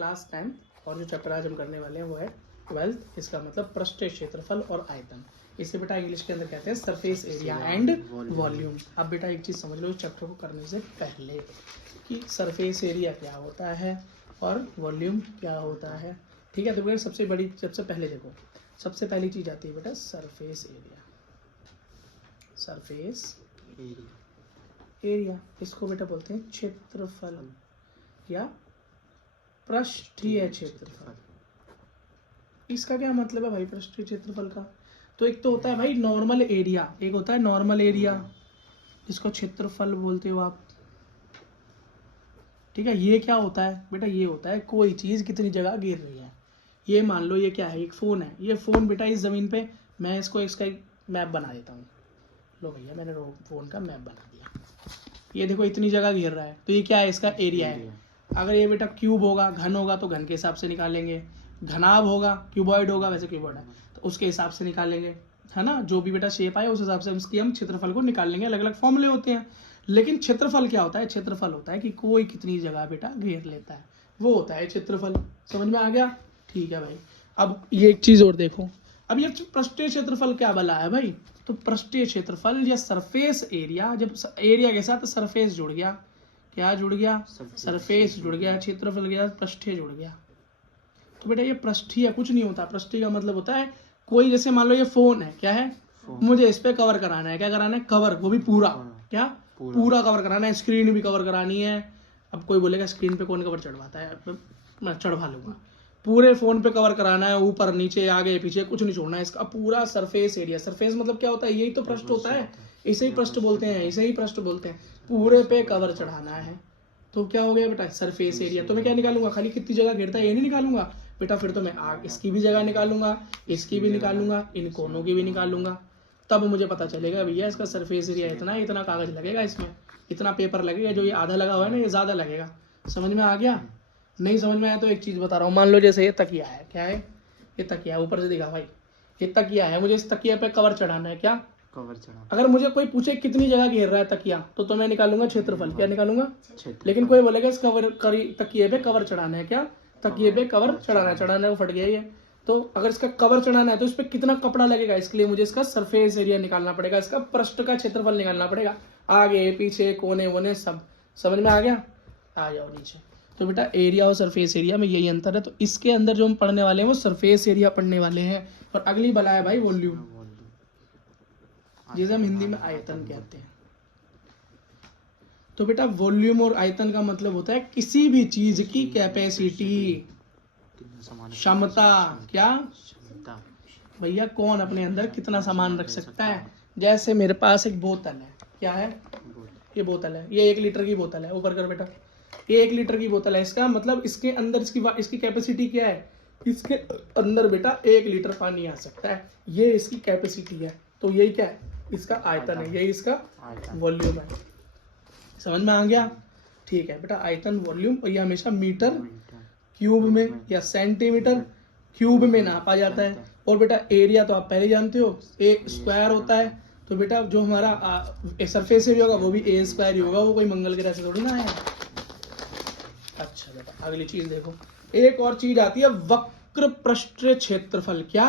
Last time और जो chapter आज हम करने वाले हैं वो है 12th। इसका मतलब पृष्ठीय क्षेत्रफल और आयतन। इसे बेटा इंग्लिश के अंदर कहते हैं सरफेस एरिया एंड वॉल्यूम। अब बेटा एक चीज़ समझ लो इस चैप्टर को करने से पहले कि सरफेस एरिया क्या होता है और वॉल्यूम क्या होता है। ठीक है, तो बेटा सबसे पहले देखो, सबसे पहली चीज़ आती है बेटा सरफेस एरिया। सरफेस एरिया इसको बेटा बोलते हैं क्षेत्रफल या पृष्ठीय क्षेत्रफल। इसका क्या मतलब है भाई पृष्ठीय क्षेत्रफल का? तो एक तो होता है भाई नॉर्मल एरिया, एक होता है नॉर्मल एरिया जिसको क्षेत्रफल बोलते हो आप। ठीक है, ये क्या होता है बेटा? ये होता है कोई चीज़ कितनी जगह घेर रही है। ये मान लो ये क्या है, एक फ़ोन है। ये फ़ोन बेटा इस ज़मीन पे, मैं इसको इसका एक मैप बना देता हूँ। लो भैया मैंने फ़ोन का मैप बना दिया। ये देखो इतनी जगह घेर रहा है, तो ये क्या है? इसका एरिया है। अगर ये बेटा क्यूब होगा, घन होगा तो घन के हिसाब से निकालेंगे। घनाभ होगा, क्यूबॉइड होगा, वैसे क्यूबॉइड है तो उसके हिसाब से निकालेंगे, है ना। जो भी बेटा शेप आए उस हिसाब से उसकी हम क्षेत्रफल को निकाल लेंगे। अलग अलग फॉर्मूले होते हैं, लेकिन क्षेत्रफल क्या होता है? क्षेत्रफल होता है कि कोई कितनी जगह बेटा घेर लेता है, वो होता है क्षेत्रफल। समझ में आ गया? ठीक है भाई। अब ये एक चीज़ और देखो, अब ये पृष्ठीय क्षेत्रफल क्या बना है भाई? तो पृष्ठीय क्षेत्रफल या सरफेस एरिया, जब एरिया के साथ सरफेस जुड़ गया, क्या जुड़ गया? सरफेस जुड़ गया, क्षेत्रफल गया, पृष्ठीय जुड़ गया। तो बेटा ये पृष्ठीय कुछ नहीं होता। पृष्ठीय का मतलब होता है कोई, जैसे मान लो ये फोन है, क्या है? मुझे इस पे कवर कराना है। क्या कराना है? कवर, वो भी पूरा। क्या? पूरा कवर कराना है। स्क्रीन भी कवर करानी है। अब कोई बोलेगा स्क्रीन पे कौन कवर चढ़वाता है? मैं चढ़वा लूंगा। पूरे फोन पे कवर कराना है, ऊपर नीचे आगे पीछे कुछ नहीं छोड़ना है। इसका पूरा सरफेस एरिया। सरफेस मतलब क्या होता है? यही तो पृष्ठ होता है। इसे ही पृष्ठ बोलते हैं, इसे ही पृष्ठ बोलते हैं। पूरे पे कवर चढ़ाना है तो क्या हो गया बेटा? Surface area. तो मैं क्या निकालूंगा? खाली कितनी जगह घेरता है ये नहीं निकालूंगा बेटा। फिर तो मैं इसकी भी जगह निकालूंगा, इसकी भी निकालूंगा, इन कोनों की भी निकालूंगा। तब मुझे पता चलेगा भैया इसका सरफेस एरिया इतना, इतना कागज लगेगा इसमें, इतना पेपर लगेगा। जो ये आधा लगा हुआ है ना, ये ज़्यादा लगेगा। समझ में आ गया? नहीं समझ में आया तो एक चीज़ बता रहा हूँ। मान लो जैसे ये तकिया है, क्या है? ये तकिया है, ऊपर से दिखा भाई, ये तकिया है। मुझे इस तकिया पे कवर चढ़ाना है। क्या? कवर चढ़ा। अगर मुझे कोई पूछे कितनी जगह घेर रहा है तकिया, तो मैं निकालूंगा क्षेत्रफल। क्या निकालूंगा? लेकिन कोई बोलेगा इस तकिए पे कवर चढ़ाना है। क्या? तकिए पे कवर चढ़ाना है। वो फट गया ये। तो अगर इसका कवर चढ़ाना है तो इस पर कितना कपड़ा लगेगा? इसके लिए मुझे इसका सरफेस एरिया निकालना पड़ेगा, इसका पृष्ठ का क्षेत्रफल निकालना पड़ेगा। आगे पीछे कोने वोने सब। समझ में आ गया? आ जाओ नीचे। तो बेटा एरिया और सरफेस एरिया में यही अंतर है। तो इसके अंदर जो हम पढ़ने वाले हैं वो सरफेस एरिया पढ़ने वाले हैं। और अगली बला है भाई वॉल्यूम, जिसे हम हिंदी में आयतन कहते हैं। तो बेटा वॉल्यूम और आयतन का मतलब होता है किसी भी चीज की कैपेसिटी, क्षमता। क्या भैया? कौन अपने अंदर कितना सामान रख सकता है? जैसे मेरे पास एक बोतल है, क्या है? ये बोतल है, ये 1 लीटर की बोतल है। ऊपर कर बेटा, ये 1 लीटर की बोतल है। इसका मतलब इसके अंदर इसकी कैपेसिटी क्या है? इसके अंदर बेटा 1 लीटर पानी आ सकता है। ये इसकी कैपेसिटी है। तो यही क्या है? इसका आयतन है, यही इसका वॉल्यूम है। समझ में आ गया? ठीक है बेटा, आयतन वॉल्यूम, और ये हमेशा मीटर क्यूब में या सेंटीमीटर क्यूब में नापा जाता है। और बेटा एरिया तो आप पहले जानते हो, एक स्क्वायर होता है। तो बेटा जो हमारा सरफेस एरिया होगा वो भी ए स्क्वायर ही होगा, वो कोई मंगल ग्रह से थोड़ी ना आया। अच्छा बेटा अगली चीज देखो, एक और चीज आती है वक्र पृष्ठीय क्षेत्रफल। क्या?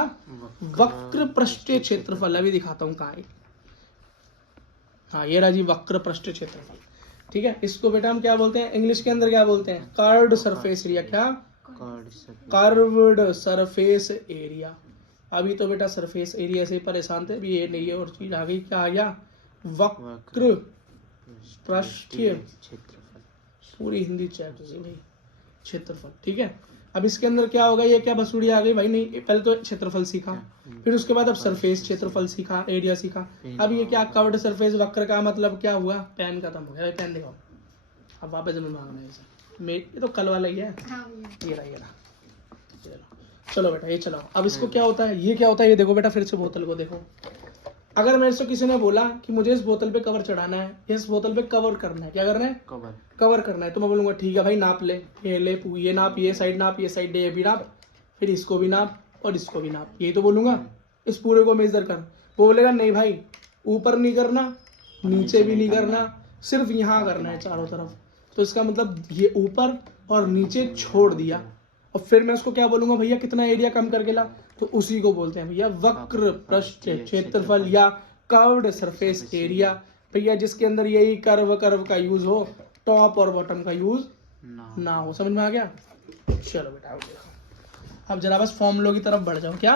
वक्र पृष्ठीय क्षेत्रफल। अभी दिखाता हूँ कहाँ है। हाँ ये रहा जी वक्र पृष्ठीय क्षेत्रफल। ठीक है, इसको बेटा हम क्या बोलते हैं? इंग्लिश के अंदर क्या बोलते हैं? Curved surface area. क्या? Curved surface area. अभी तो बेटा सरफेस एरिया से परेशान थे, अभी ये नहीं है और चीज आ गई। क्या आ गया? वक्र पृष्ठीय क्षेत्रफल। पूरी हिंदी चेक हो गई भाई, क्षेत्रफल। ठीक है, अब इसके अंदर क्या होगा? ये क्या बसुड़ी आ गई भाई? नहीं, पहले तो क्षेत्रफल सीखा, फिर उसके बाद अब सरफेस क्षेत्रफल सीखा, एरिया सीखा। अब ये क्या? Curved surface. वक्र का मतलब क्या हुआ? पेन खत्म हो गया। पेन दिखाओ, अब वापस जमीन मांगना है इसे। ये तो कल वाला ही है। ये रहा। चलो बेटा ये चलाओ। अब इसको क्या होता है? ये क्या होता है? ये देखो बेटा, फिर से बोतल को देखो। अगर मेरे से किसी ने बोला कि मुझे इस बोतल पे कवर चढ़ाना है, इस बोतल पे कवर करना है, क्या करना है? कवर करना है। तो मैं बोलूंगा ठीक है भाई, नाप ले, ये ले, ये नाप, ये साइड नाप, ये साइड ये भी नाप, फिर इसको भी नाप और इसको भी नाप। यही तो बोलूंगा, इस पूरे को मेजर कर। वो बोलेगा नहीं भाई, ऊपर नहीं करना, नीचे भी नहीं करना, सिर्फ यहाँ करना है चारों तरफ। तो इसका मतलब ये ऊपर और नीचे छोड़ दिया, और फिर मैं उसको क्या बोलूंगा भैया कितना एरिया कम करके ला, तो उसी को बोलते हैं भैया वक्र पृष्ठ क्षेत्रफल या कर्व्ड सरफेस एरिया। भैया जिसके अंदर यही कर्व का यूज हो, टॉप और बॉटम का यूज ना हो। समझ में आ गया? चलो बेटा अब जरा बस फॉर्मूलों की तरफ बढ़ जाओ। क्या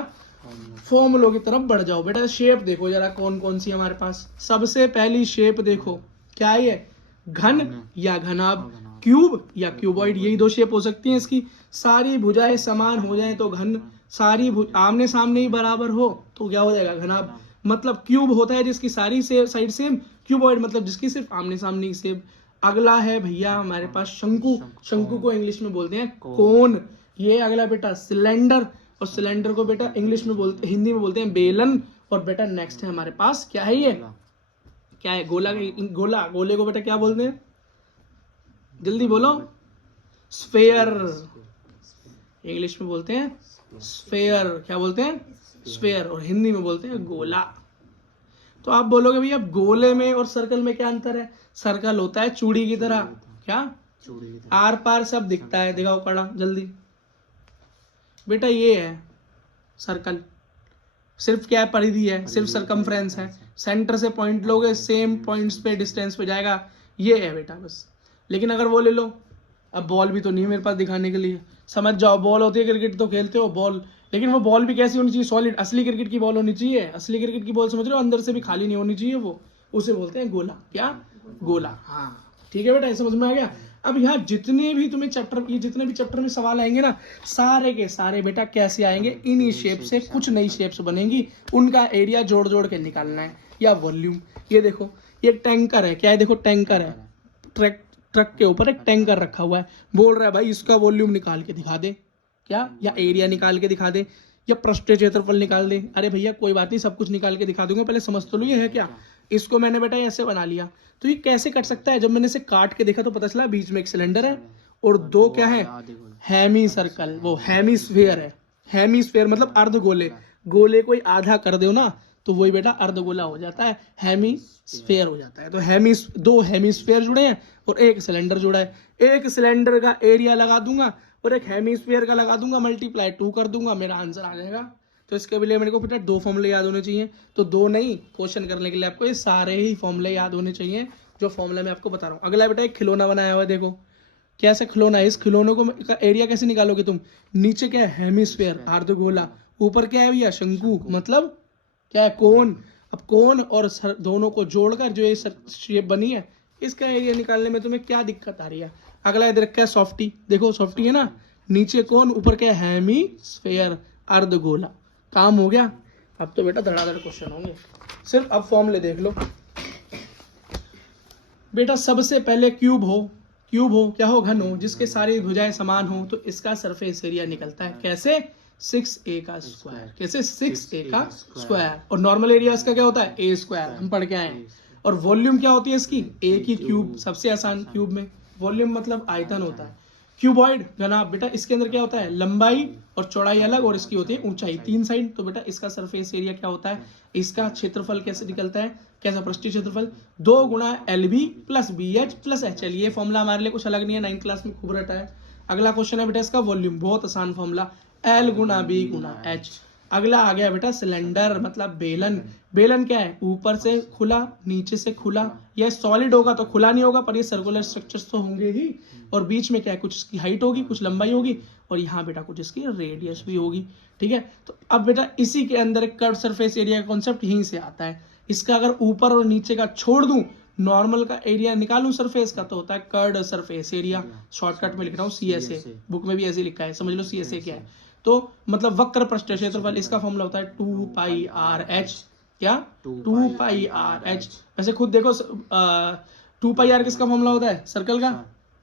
फॉर्मूलों की तरफ बढ़ जाओ बेटा। शेप देखो जरा कौन कौन सी हमारे पास। सबसे पहली शेप देखो क्या है ये, घन या घनाभ, क्यूब या क्यूबॉइड, यही दो शेप हो सकती हैं इसकी। सारी भुजाएं समान हो जाएं तो घन, सारी आमने सामने ही बराबर हो तो क्या हो जाएगा, घनाभ। मतलब क्यूब होता है जिसकी सारी साइड सेम, क्यूबॉइड मतलब जिसकी सिर्फ आमने सामने ही सेम। अगला है भैया हमारे पास शंकु। शंकु को इंग्लिश में बोलते हैं कोन। ये अगला बेटा सिलेंडर, और सिलेंडर को बेटा इंग्लिश में बोलते, हिंदी में बोलते हैं बेलन। और बेटा नेक्स्ट है हमारे पास क्या है, ये क्या है, गोला। गोला, गोले को बेटा क्या बोलते हैं, जल्दी बोलो, स्फेयर। इंग्लिश में बोलते हैं स्फेयर, क्या बोलते हैं, स्फेयर, और हिंदी में बोलते हैं गोला। तो आप बोलोगे भैया गोले में और सर्कल में क्या अंतर है? सर्कल होता है चूड़ी की तरह, क्या आर पार सब दिखता है। दिखाओ कड़ा जल्दी बेटा, ये है सर्कल, सिर्फ क्या है, परिधि है, सिर्फ सरकमफ्रेंस है। सेंटर से पॉइंट लोगे सेम पॉइंट्स पे डिस्टेंस पे जाएगा, ये है बेटा बस। लेकिन अगर वो ले लो, अब बॉल भी तो नहीं है मेरे पास दिखाने के लिए, समझ जाओ। बॉल होती है, क्रिकेट तो खेलते हो बॉल, लेकिन वो बॉल भी कैसी होनी चाहिए, सॉलिड। असली क्रिकेट की बॉल होनी चाहिए, असली क्रिकेट की बॉल समझ रहे हो, अंदर से भी खाली नहीं होनी चाहिए वो, उसे बोलते हैं गोला। क्या गोला, हाँ ठीक है बेटा, ऐसे समझ में आ गया। अब यहाँ जितने भी तुम्हें चैप्टर, ये जितने भी चैप्टर में सवाल आएंगे ना, सारे के सारे बेटा कैसे आएंगे, इन्हीं शेप से कुछ नई शेप्स बनेंगी, उनका एरिया जोड़ जोड़ के निकालना है, या वॉल्यूम। ये देखो ये टैंकर है, क्या है, देखो टैंकर है, ट्रक के ऊपर एक टैंकर रखा हुआ है, बोल रहा है भाई इसका वॉल्यूम निकाल के दिखा दे, क्या, या एरिया निकाल के दिखा दे, या पृष्ठ क्षेत्रफल निकाल दे। अरे भैया कोई बात नहीं, सब कुछ निकाल के दिखा दूंगा, पहले समझ तो लो ये है क्या। इसको मैंने बेटा ऐसे बना लिया, तो ये कैसे कट सकता है, जब मैंने इसे काट के देखा तो पता चला बीच में एक सिलेंडर है और दो क्या है, हेमी सर्कल, वो हेमीस्फीयर है। हेमीस्फीयर मतलब अर्धगोले, गोले को आधा कर दो ना तो वही बेटा अर्धगोला हो जाता है, हेमीस्फीयर हो जाता है। तो दो हेमीस्फीयर जुड़े हैं और एक सिलेंडर जुड़ा है। एक सिलेंडर का एरिया लगा दूंगा और एक हेमीस्फीयर का लगा दूंगा, मल्टीप्लाई 2 कर दूंगा, मेरा आंसर आ जाएगा। तो इसके लिए मेरे को बेटा 2 फॉर्मूले याद होने चाहिए, तो 2 नहीं, क्वेश्चन करने के लिए आपको ये सारे ही फॉर्मूले याद होने चाहिए जो फॉर्मूला मैं आपको बता रहा हूँ। अगला बेटा एक खिलौना बनाया हुआ है, देखो कैसे खिलौना है। इस खिलौने को का एरिया कैसे निकालोगे तुम, नीचे क्या है, हेमीस्फीयर अर्धगोला, ऊपर क्या है भैया, शंकु मतलब क्या है, कोन। अब कोन और दोनों को जोड़कर जो ये शेप बनी है, इसका एरिया निकालने में तुम्हें क्या दिक्कत आ रही है। अगला इधर क्या है, सॉफ्टी, देखो सॉफ्टी है ना, नीचे कोन ऊपर क्या है, हेमीस्फीयर अर्धगोला। काम हो गया। अब तो बेटा धड़ाधड़ क्वेश्चन होंगे, सिर्फ अब फॉर्मूले देख लो बेटा। सबसे पहले क्यूब हो क्या हो, घन हो, जिसके सारी भुजाएं समान हो, तो इसका सरफेस एरिया निकलता है कैसे, 6a का स्क्वायर। कैसे, 6a का स्क्वायर। और नॉर्मल एरिया इसका क्या होता है, a स्क्वायर, हम पढ़ के आए हैं। और वॉल्यूम क्या होती है इसकी, a की क्यूब, सबसे आसान। क्यूब में वॉल्यूम मतलब आयतन होता है। क्यूबॉइड जनाब बेटा, इसके अंदर क्या होता है, लंबाई और चौड़ाई अलग, और इसकी होती है ऊंचाई, 3 साइड। तो बेटा इसका सरफेस एरिया क्या होता है, इसका क्षेत्रफल कैसे निकलता है, कैसा, पृष्ठीय क्षेत्रफल 2 गुणा LB plus BH plus HL। ये फॉर्मूला हमारे लिए कुछ अलग नहीं है, 9th क्लास में खूब रटा है। अगला क्वेश्चन है बेटा इसका वॉल्यूम, बहुत आसान फॉर्मूला, L गुणा B गुणा H। अगला आ गया बेटा सिलेंडर मतलब बेलन। बेलन क्या है, ऊपर से खुला नीचे से खुला, यह सॉलिड होगा तो खुला नहीं होगा, पर ये सर्कुलर स्ट्रक्चर्स तो होंगे ही। और बीच में क्या है, कुछ इसकी हाइट होगी, कुछ लंबाई होगी, और यहाँ बेटा कुछ इसकी रेडियस भी होगी। ठीक है, तो अब बेटा इसी के अंदर एक कर्व सरफेस एरिया का कॉन्सेप्ट यहीं से आता है। इसका अगर ऊपर और नीचे का छोड़ दूं, नॉर्मल का एरिया निकालूं सरफेस का, तो होता है कर्ड सरफेस एरिया। शॉर्टकट में लिख रहा हूँ CSA, बुक में भी ऐसे लिखा है, समझ लो CSA क्या है। तो मतलब वक्र पृष्ठ क्षेत्रफल, इसका फॉर्मूला होता है 2πr/h। क्या, 2πr/h। वैसे खुद देखो 2πr किसका फॉर्मूला होता है, सर्कल का,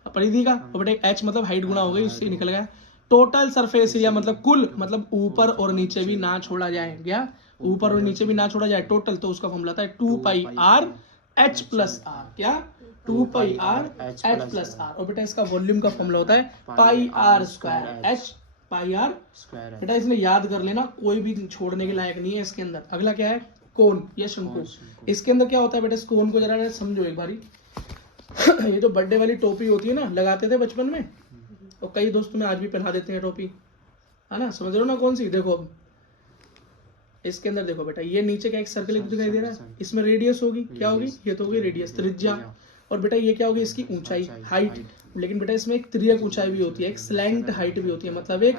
परिधि का, और बेटे h मतलब हाइट गुणा हो गई, उससे निकल गया। टोटल सरफेस एरिया मतलब कुल, मतलब ऊपर और नीचे भी ना छोड़ा जाए, क्या, ऊपर और नीचे भी ना छोड़ा जाए, टोटल, तो उसका फॉर्मूला था 2πr/h+r। क्या, 2πr/h+r। और बेटा इसका वॉल्यूम का फॉर्मूला होता है πr², h πr स्क्वायर। बेटा इसमें याद कर लेना, कोई भी छोड़ने के लायक नहीं है इसके अंदर। अगला क्या है, कोन या शंकु। इसके अंदर क्या होता है बेटा, इस कोन को जरा समझो एक बारी। ये तो बर्थडे वाली टोपी होती है ना, लगाते थे बचपन में, और कई दोस्तों में आज भी पहना देते हैं टोपी, है ना, समझ रहे हो ना कौन सी। देखो अब इसके अंदर देखो बेटा, ये नीचे का एक सर्कल दिखाई दे रहा है, इसमें रेडियस होगी, क्या होगी, ये तो होगी रेडियस, त्रिज्या। और बेटा ये क्या होगी, इसकी ऊंचाई, हाइट। लेकिन बेटा इसमें एक तिर्यक ऊंचाई भी होती है, एक स्लैंट हाइट भी होती है, मतलब एक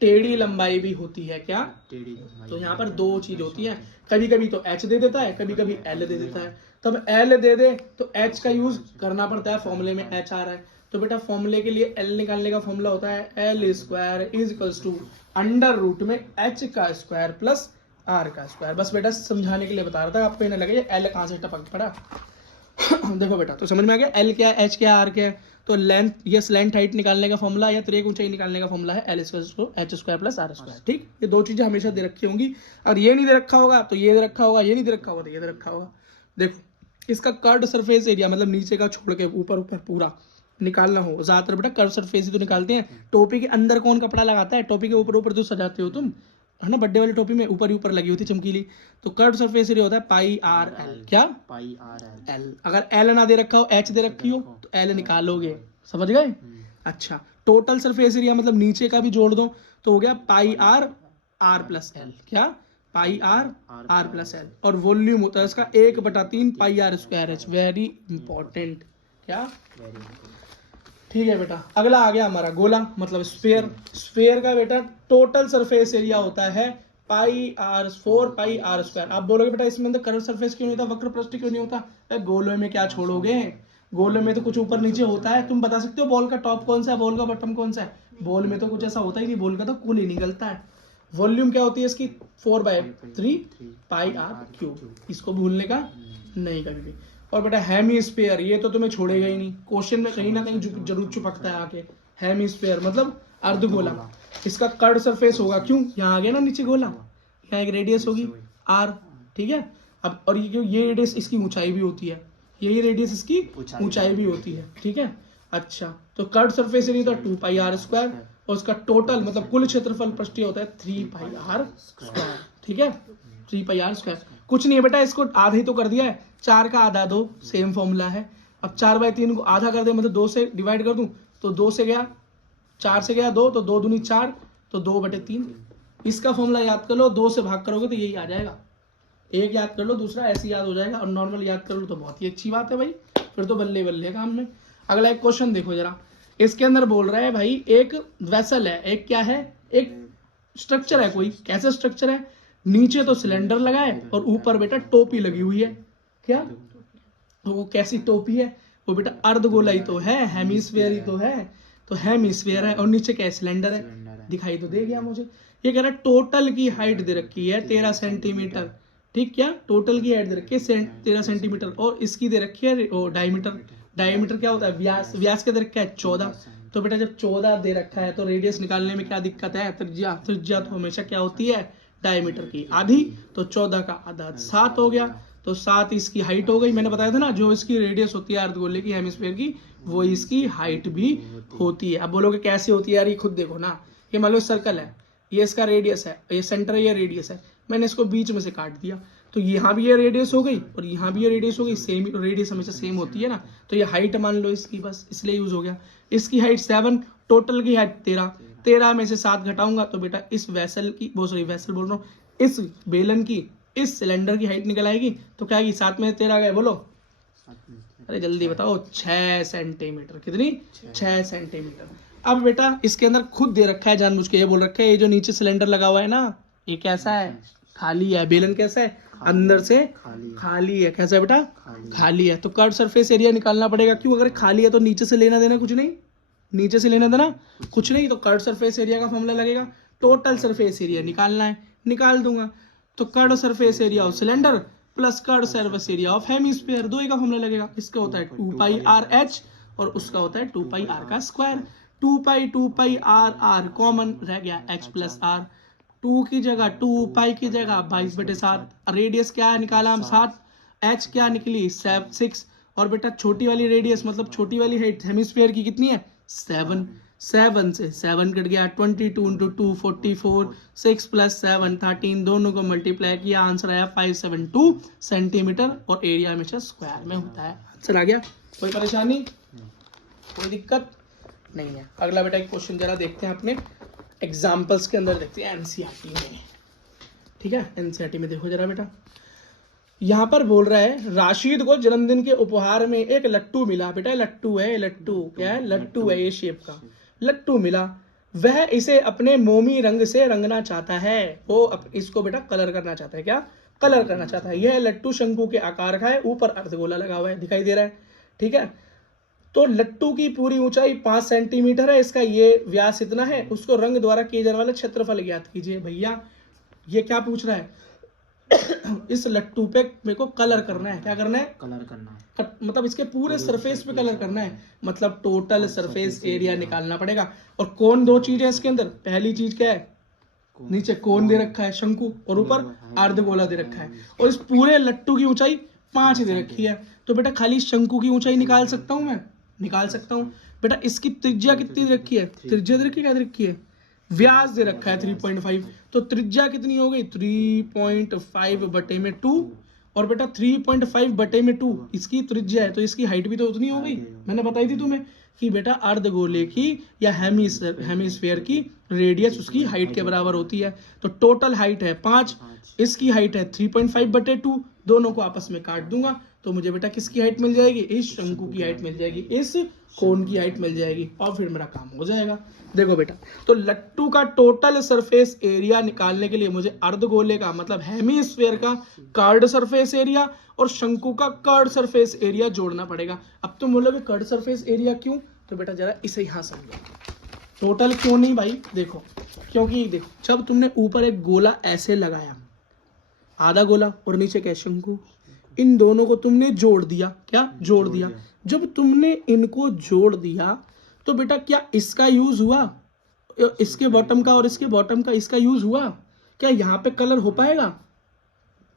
टेढ़ी लंबाई भी होती है, क्या, तो यहाँ पर दो चीज होती है। कभी कभी तो h दे देता है, कभी कभी l दे देता है। तब l दे दे तो h का यूज करना पड़ता है, फॉर्मूले में h आ रहा है तो बेटा फॉर्मूले के लिए l निकालने का फॉर्मूला होता है l square is equals to under root में h का स्क्वायर प्लस r का स्क्वायर। बस बेटा समझाने के लिए बता रहा था, आपको ये ना लगे l कहाँ से टपक पड़ा। देखो बेटा तो समझ में आ गया, l क्या है, h क्या है, r क्या है। तो लेंथ, ये स्लैंट हाइट निकालने का फॉर्मूला या त्रिज्या ऊंचाई निकालने का फॉर्मूला है l square h square plus r square. ठीक, ये दो चीजें हमेशा दे रखी होंगी। अगर ये नहीं दे रखा होगा तो ये दे रखा होगा, ये नहीं दे रखा होगा तो ये दे रखा होगा। देखो इसका कर्व्ड सरफेस एरिया, मतलब नीचे का छोड़ के ऊपर ऊपर पूरा निकालना हो, ज्यादातर बेटा कर्व सरफेस ही तो निकालते हैं। टोपी के अंदर कौन कपड़ा लगाता है, टोपी के ऊपर ऊपर जो सजाते हो तुम, है ना, बर्थडे वाली टोपी में ऊपर ही ऊपर लगी होती है चमकीली, तो कर्व सरफेस एरिया होता है पाई आर एल। क्या, पाई आर एल। अगर एल ना दे रखा हो, एच दे रखी हो तो एल निकालोगे, समझ गए। अच्छा, टोटल सरफेस एरिया मतलब नीचे का भी जोड़ दो तो हो गया pi are r plus l. क्या, pi are r plus l. और वॉल्यूम होता है इसका 1/3 pi r square h. Very important, क्या, ठीक है बेटा। अगला आ गया हमारा गोला, मतलब स्फीयर। स्फीयर का बेटा टोटल सरफेस एरिया होता है पाई आर 4 पाई आर स्क्वायर। आप बोलोगे बेटा इसमें अंदर कर्व सरफेस क्यों नहीं होता, वक्र पृष्ठ क्यों नहीं होता। गोले में क्या छोड़ोगे, गोले में तो कुछ ऊपर नीचे होता है। तुम बता सकते हो बॉल का टॉप कौन सा है, बॉल का बॉटम कौन सा है, बॉल में तो कुछ ऐसा होता ही नहीं, बॉल का तो कुल ही निकलता है। वॉल्यूम क्या होती है इसकी, 4/3 पाई आर क्यूब। इसको भूलने का नहीं कभी भी। और बेटा हेमीस्फीयर, ये तो तुम्हें छोड़ेगा ही नहीं, क्वेश्चन में कहीं ना कहीं जरूर चिपकता है आके। हेमीस्फीयर मतलब अर्धगोला, इसका कर्व सरफेस होगा, क्यों, यहाँ आ गया ना नीचे गोला, यहाँ एक रेडियस होगी r, ठीक है। अब और ये रेडियस इसकी ऊंचाई भी होती है, यही रेडियस इसकी ऊंचाई भी होती है, ठीक है। अच्छा, तो कर्व सरफेस एरिया था 2 पाई आर स्क्वायर, और उसका टोटल मतलब कुल क्षेत्रफल पृष्ठीय होता है 3 पाई आर स्क्वायर, ठीक है, 3 पाई आर स्क्वायर। कुछ नहीं है बेटा, इसको आधा ही तो कर दिया है, 4 का आधा 2, सेम फॉर्मूला है। अब 4/3 को आधा कर दे, मतलब 2 से डिवाइड कर दूं तो 2 से गया, 4 से गया 2, तो 2 दूनी 4, तो 2/3। इसका फॉर्मूला याद कर लो, 2 से भाग करोगे तो यही आ जाएगा। एक याद कर लो, दूसरा ऐसे याद हो जाएगा, और नॉर्मल याद कर लो तो बहुत ही अच्छी बात है भाई, फिर तो बल्ले बल्ले काम में। अगला एक क्वेश्चन देखो जरा, इसके अंदर बोल रहा है भाई एक वेसल है, एक क्या है, एक स्ट्रक्चर है कोई, कैसा स्ट्रक्चर है, नीचे तो सिलेंडर लगा है और ऊपर बेटा टोपी लगी हुई है। क्या, तो वो कैसी टोपी है, वो बेटा अर्धगोला ही तो है, हेमीस्फीयर ही तो है, तो हेमीस्फीयर है, और नीचे क्या है, सिलेंडर है, दिखाई तो दे गया मुझे। ये कह रहा है टोटल की हाइट दे रखी है 13 सेंटीमीटर, ठीक, क्या, टोटल की हाइट दे रखी है 13 सेंटीमीटर, और इसकी दे रखी है डायमीटर। डायमीटर क्या होता है, व्यास, व्यास क्या दे रखा है 14। तो बेटा जब 14 दे रखा है तो रेडियस निकालने में क्या दिक्कत है, त्रिज्या, त्रिज्या तो हमेशा क्या होती है, डायमीटर की आधी, तो 14 का आधा 7 हो गया, तो 7 इसकी हाइट हो गई। मैंने बताया था ना, जो इसकी रेडियस होती है अर्धगोले की, हेमिस्फीयर की, वो इसकी हाइट भी होती है। अब बोलोगे कैसे होती है यार, ये खुद देखो ना, ये मान लो सर्कल है, ये इसका रेडियस है, ये सेंटर है, ये रेडियस है, मैंने इसको बीच में से काट दिया, तो यहाँ भी ये रेडियस हो गई और यहाँ भी ये रेडियस हो गई, सेम रेडियस हमेशा सेम होती है ना, तो ये हाइट मान लो इसकी, बस इसलिए यूज हो गया। इसकी हाइट 7, टोटल की हाइट 13, 13 में से 7 घटाऊंगा तो बेटा इस वेसल की, वो सॉरी वेसल बोल रहा हूँ, इस बेलन की, इस सिलेंडर की हाइट निकल आएगी, तो क्या आएगी, 7 में 13 गए, बोलो, अरे जल्दी बताओ, 6 सेंटीमीटर। कितनी, 6 सेंटीमीटर। अब बेटा इसके अंदर खुद दे रखा है, जानबूझ के ये बोल रखा है, ये जो नीचे सिलेंडर लगा हुआ है ना, ये कैसा है, खाली है, बेलन कैसा है, अंदर से खाली है, कैसा है बेटा, खाली है, तो कर्व सरफेस एरिया निकालना पड़ेगा। क्यों, अगर खाली है तो नीचे से लेना देना कुछ नहीं, नीचे से लेना देना कुछ नहीं, तो कर्व सरफेस एरिया का फॉर्मूला लगेगा, टोटल सरफेस एरिया निकालना है, निकाल दूंगा, तो curve surface area of cylinder plus curve surface area of hemisphere, दो ही का फॉर्मूला लगेगा। इसका होता है 2 पाई आर एच और उसका होता है 2 पाई आर का square. 2 pi are, R common रह गया, एच प्लस आर, 2 की जगह 2, पाई की जगह 22/7, रेडियस क्या है निकाला हम 7, एच क्या निकली 6, और बेटा छोटी वाली रेडियस मतलब छोटी वाली हाइट हेमिस्फीयर की कितनी है 7, 7 से 7 कट गया, 22 × 2 44, 6 + 7 13, दोनों को मल्टीप्लाई किया, आंसर आया 572 सेंटीमीटर, और एरिया हमेशा स्क्वायर में होता है। आंसर आ गया, कोई परेशानी, कोई दिक्कत। नहीं है। अगला बेटा एक क्वेश्चन जरा देखते हैं अपने एग्जाम्पल्स के अंदर, देखते हैं एनसीईआरटी में। ठीक है, एनसीईआरटी में देखो जरा बेटा, यहाँ पर बोल रहा है राशिद को जन्मदिन के उपहार में एक लट्टू मिला। बेटा लट्टू है, लट्टू क्या है, लट्टू है, ये शेप का लट्टू मिला। वह इसे अपने मोमी रंग से रंगना चाहता है। वो इसको बेटा कलर करना चाहता है। क्या कलर करना चाहता है? यह लट्टू शंकु के आकार का है, ऊपर अर्धगोला लगा हुआ है, दिखाई दे रहा है। ठीक है, तो लट्टू की पूरी ऊंचाई 5 सेंटीमीटर है, इसका ये व्यास इतना है। उसको रंग द्वारा किए जाने वाला क्षेत्रफल ज्ञात कीजिए। भैया ये क्या पूछ रहा है? इस लट्टू पे मेरे को कलर करना है। क्या करना है? कलर करना है, मतलब इसके पूरे सरफेस पे कलर करना है, मतलब टोटल सरफेस एरिया निकालना पड़ेगा। और कौन दो चीज है इसके अंदर? पहली चीज क्या है? नीचे कौन दे रखा है शंकु, और ऊपर अर्धगोला दे रखा है। और इस पूरे लट्टू की ऊंचाई 5 दे रखी है। तो बेटा खाली शंकु की ऊंचाई निकाल सकता हूं मैं? निकाल सकता हूं। बेटा इसकी त्रिज्या कितनी दे रखी है? त्रिज्या दे रखी है, क्या दे रखी है? व्यास दे रखा है 3.5। तो त्रिज्या कितनी हो गई? 3.5/2। और बेटा 3.5/2 इसकी त्रिज्या है, तो इसकी हाइट भी तो उतनी हो गई। मैंने बताई थी तुम्हें कि बेटा अर्धगोले की या हेमिस्फीयर की रेडियस उसकी हाइट के बराबर होती है। तो टोटल हाइट है 5, इसकी हाइट है 3.5/2। दोनों को आपस में काट दूंगा तो मुझे बेटा किसकी हाइट मिल जाएगी? इस शंकु की हाइट मिल जाएगी, इस कोन की हाइट मिल जाएगी, और फिर मेरा काम हो जाएगा। देखो बेटा, तो लट्टू का टोटल सरफेस एरिया निकालने के लिए मुझे अर्धगोले का मतलब हेमिस्फीयर का कर्ड सरफेस एरिया और शंकु का कर्ड सरफेस एरिया जोड़ना पड़ेगा। अब तुम बोलोगे कर्ड सरफेस एरिया क्यों? तो बेटा जरा इसे यहां समझो। टोटल क्यों नहीं भाई? देखो, क्योंकि देखो जब तुमने ऊपर एक गोला ऐसे लगाया, आधा गोला, और नीचे क्या शंकु, इन दोनों को तुमने जोड़ दिया। क्या जोड़ दिया? जब तुमने इनको जोड़ दिया तो बेटा क्या इसका यूज हुआ? इसके बॉटम का और इसके बॉटम का इसका यूज हुआ? क्या यहाँ पे कलर हो पाएगा?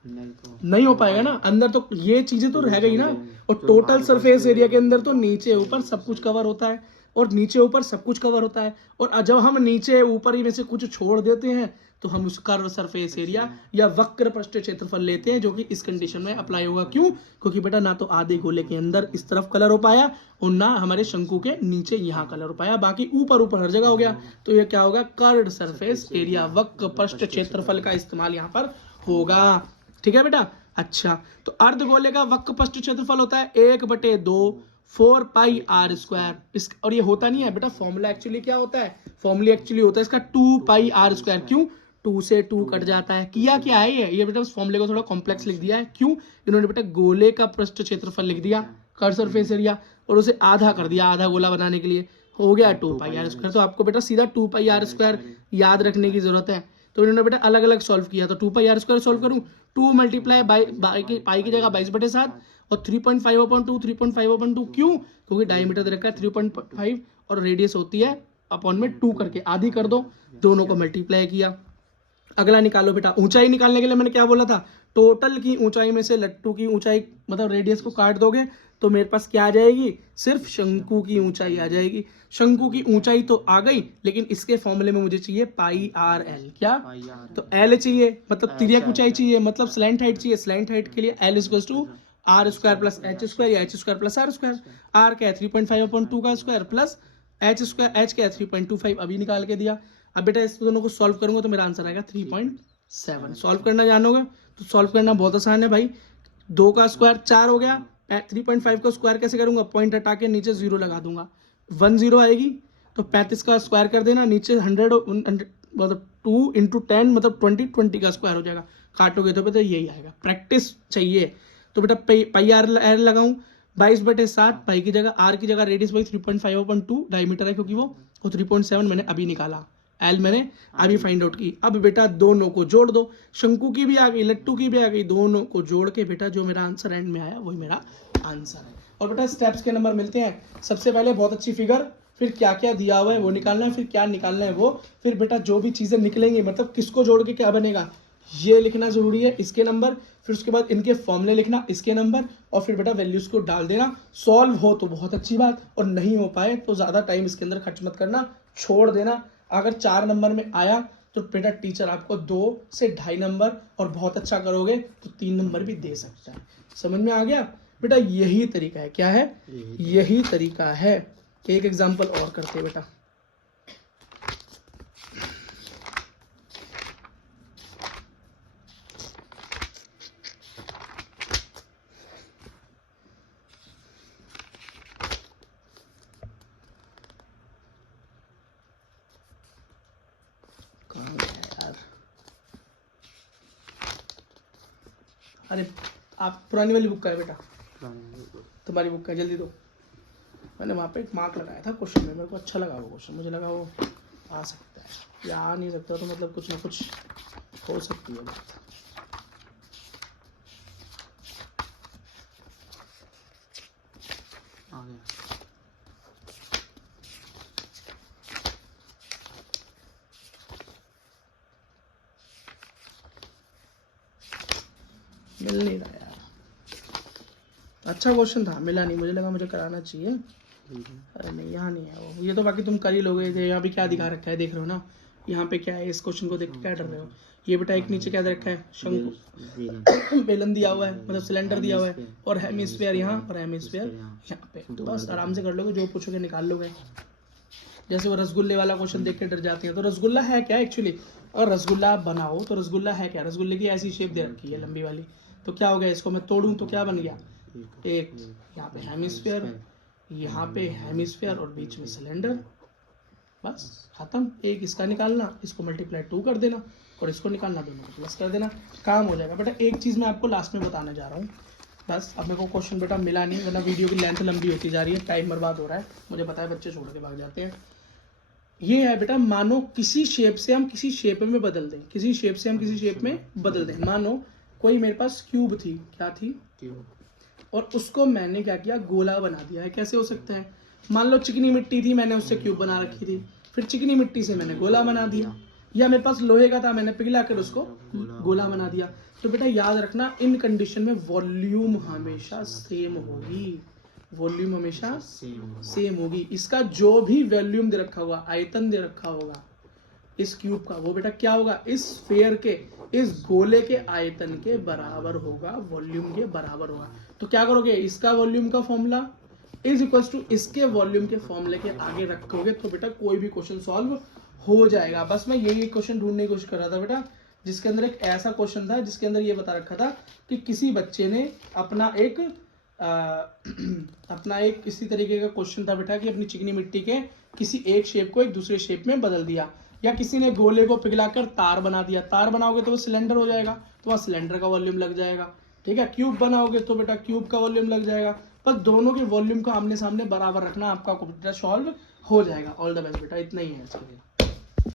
नहीं हो पाएगा ना। अंदर तो ये चीजें तो रह गई ना। और टोटल सरफेस एरिया के अंदर तो नीचे ऊपर सब कुछ कवर होता है, और नीचे ऊपर सब कुछ कवर होता है। और जब हम नीचे ऊपर ही में से कुछ छोड़ देते हैं तो हम उसका सरफेस एरिया या वक्र पृष्ठ क्षेत्रफल लेते हैं, जो कि इस कंडीशन में अप्लाई होगा। क्यों? क्योंकि बेटा ना तो आधे गोले के अंदर इस तरफ कलर हो पाया और ना हमारे शंकु के नीचे यहाँ कलर हो पाया, बाकी ऊपर ऊपर हर जगह हो गया। तो ये क्या होगा? कर्ड सरफेस एरिया, वक्र पृष्ठ क्षेत्रफल का इस्तेमाल यहाँ पर होगा। ठीक है बेटा। अच्छा, तो अर्धगोले का वक्र पृष्ठ क्षेत्रफल होता है 1/2 4πr²। और ये होता नहीं है बेटा, फॉर्मूला एक्चुअली क्या होता है? फॉर्मूला एक्चुअली होता है इसका 2πr²। क्यों? 2 से 2 कट जाता है। किया क्या है ये बेटा उस फॉर्मूले को थोड़ा कॉम्प्लेक्स लिख दिया है। क्यों? इन्होंने बेटा गोले का पृष्ठ क्षेत्रफल लिख दिया, कर्ड सरफेस एरिया, और उसे आधा कर दिया, आधा गोला बनाने के लिए हो गया 2πr²। तो आपको बेटा सीधा 2πr² याद रखने की जरूरत है। तो इन्होंने बेटा अलग अलग सॉल्व किया। तो 2πr² सॉल्व करूं, 2 × पाई की जगह 22/7 और 3.5/2 3.5/2। क्यों? क्योंकि डायमीटर दे रखा है 3.5 और रेडियस होती है अपॉन में 2 करके आधी कर दो, दोनों को मल्टीप्लाई किया। अगला निकालो बेटा, ऊंचाई निकालने के लिए मैंने क्या बोला था? टोटल की ऊंचाई में से लट्टू की ऊंचाई मतलब रेडियस को काट दोगे तो मेरे पास क्या आ जाएगी? सिर्फ शंकु की ऊंचाई आ जाएगी। शंकु की ऊंचाई तो आ गई, लेकिन इसके फॉर्मूले में मुझे चाहिए πrl। क्या? तो एल चाहिए, मतलब तिर्यक ऊंचाई चाहिए, मतलब स्लैंट हाइट चाहिए। स्लैंट हाइट के लिए L = r² + h² या h² + r²। r क्या है? 3.5/2 का स्क्वायर प्लस h² h क्या है? 3.25। अभी निकाल के दिया। अब बेटा इस दोनों को सॉल्व करूंगा तो मेरा आंसर आएगा 3.7। सॉल्व करना जानोगे तो सॉल्व करना बहुत आसान है भाई। 2 का स्क्वायर 4 हो गया, 3.5 का स्क्वायर कैसे करूंगा? पॉइंट हटा के नीचे 0 लगा दूंगा, 1 0 आएगी। तो 35 का स्क्वायर कर देना, नीचे 100 मतलब 2 × 10 मतलब 20 का स्क्वायर हो जाएगा। काटोगे तो बेटा यही आएगा। प्रैक्टिस चाहिए। तो बेटा πr लगाऊं 22/7, पाई की जगह r की जगह रेडियस भाई 3.5/2 डायमीटर है, क्योंकि वो 3.7 मैंने अभी निकाला, एल मैंने अभी फाइंड आउट की। अब बेटा दोनों को जोड़ दो, शंकु की भी आ गई, लट्टू की भी आ गई, दोनों को जोड़ के बेटा जो मेरा आंसर एंड में आया वही मेरा आंसर है। और बेटा स्टेप्स के नंबर मिलते हैं। सबसे पहले बहुत अच्छी फिगर, फिर क्या क्या दिया हुआ है वो निकालना है, फिर क्या निकालना है वो, फिर बेटा जो भी चीजें निकलेंगी मतलब किसको जोड़ के क्या बनेगा ये लिखना जरूरी है, इसके नंबर, फिर उसके बाद इनके फॉर्मूले लिखना, इसके नंबर, और फिर बेटा वैल्यूज को डाल देना। सॉल्व हो तो बहुत अच्छी बात, और नहीं हो पाए तो ज्यादा टाइम इसके अंदर खर्च मत करना, छोड़ देना। अगर 4 नंबर में आया तो बेटा टीचर आपको 2 से 2.5 नंबर, और बहुत अच्छा करोगे तो 3 नंबर भी दे सकता है। समझ में आ गया बेटा? यही तरीका है। क्या है? यही तरीका है। एक एग्जांपल और करते हैं बेटा। कहाँ गया यार? अरे आप पुरानी वाली बुक का है बेटा, तुम्हारी बुक का, जल्दी दो। मैंने वहाँ पे एक मार्क लगाया था क्वेश्चन में, मेरे को अच्छा लगा वो क्वेश्चन, मुझे लगा वो आ सकता है, या आ नहीं सकता तो मतलब कुछ ना कुछ हो सकती है बात। आ गया। मिल नहीं रहा यार, अच्छा क्वेश्चन था, मिला नहीं, मुझे लगा मुझे कराना चाहिए। अरे नहीं, यहाँ नहीं है वो, ये तो बाकी तुम कर ही लोगे। यहाँ पे क्या दिखा रखा है देख रहे हो ना, यहाँ पे क्या है, इस क्वेश्चन को देख के क्या डर रहे हो? ये बेटा एक नीचे क्या दे रखा है, शंकु बेलन दिया हुआ है, मतलब सिलेंडर दिया हुआ है, और हेमिस्फीयर यहाँ और हेमिस्फीयर यहाँ पे। तो बस आराम से कर लोगे, जो पूछोगे निकाल लोगे। जैसे वो रसगुल्ले वाला क्वेश्चन देख के डर जाते हैं, तो रसगुल्ला है क्या एक्चुअली? और रसगुल्ला आप बनाओ तो रसगुल्ला है क्या? रसगुल्ले की ऐसी शेप दे रखी है लंबी वाली, तो क्या हो गया, इसको मैं तोड़ूं तो क्या बन गया, एक यहाँ पे हेमिस्फीयर, यहाँ पे हेमिस्फीयर और बीच में सिलेंडर, बस खत्म। एक इसका निकालना, इसको मल्टीप्लाई 2 कर देना, और इसको निकालना, दोनों को प्लस कर देना, काम हो जाएगा। बेटा एक चीज़ मैं आपको लास्ट में बताने जा रहा हूँ, बस अब मेरे को क्वेश्चन बेटा मिला नहीं, वरना वीडियो की लेंथ लंबी होती जा रही है, टाइम बर्बाद हो रहा है, मुझे पता है बच्चे छोड़ के भाग जाते हैं। ये है बेटा, मानो किसी शेप से हम किसी शेप में बदल दें, किसी शेप से हम किसी शेप में बदल दें। मानो कोई मेरे पास क्यूब थी, क्या थी, क्यूब, और उसको मैंने क्या किया, गोला बना दिया है। कैसे हो सकता है? मान लो चिकनी मिट्टी थी, मैंने उससे क्यूब बना रखी थी, फिर चिकनी मिट्टी से मैंने गोला बना दिया, या मेरे पास लोहे का था, मैंने पिघला कर उसको गोला बना दिया। तो बेटा याद रखना, इन कंडीशन में वॉल्यूम हमेशा सेम होगी, वॉल्यूम हमेशा सेम होगी। इसका जो भी वॉल्यूम दे रखा होगा, आयतन दे रखा होगा इस क्यूब का, वो बेटा क्या होगा, इस स्फीयर के, इस गोले के आयतन के बराबर होगा, वॉल्यूम के बराबर होगा। तो क्या करोगे, इसका वॉल्यूम का फॉर्मूला इज इक्वल्स टू इसके वॉल्यूम के फॉर्मूले के आगे रखोगे, तो बेटा कोई भी क्वेश्चन सॉल्व हो जाएगा। बस मैं यही क्वेश्चन ढूंढने की कोशिश कर रहा था बेटा, जिसके अंदर एक ऐसा क्वेश्चन था जिसके अंदर ये बता रखा था कि किसी बच्चे ने अपना एक इसी तरीके का क्वेश्चन था बेटा, कि अपनी चिकनी मिट्टी के किसी एक शेप को एक दूसरे शेप में बदल दिया, या किसी ने गोले को पिघलाकर तार बना दिया। तार बनाओगे तो वो सिलेंडर हो जाएगा, तो वहाँ सिलेंडर का वॉल्यूम लग जाएगा, ठीक है। क्यूब बनाओगे तो बेटा क्यूब का वॉल्यूम लग जाएगा। पर दोनों के वॉल्यूम को आमने सामने बराबर रखना, आपका कंप्यूटर सॉल्व हो जाएगा। ऑल द बेस्ट बेटा, इतना ही है इसके लिए।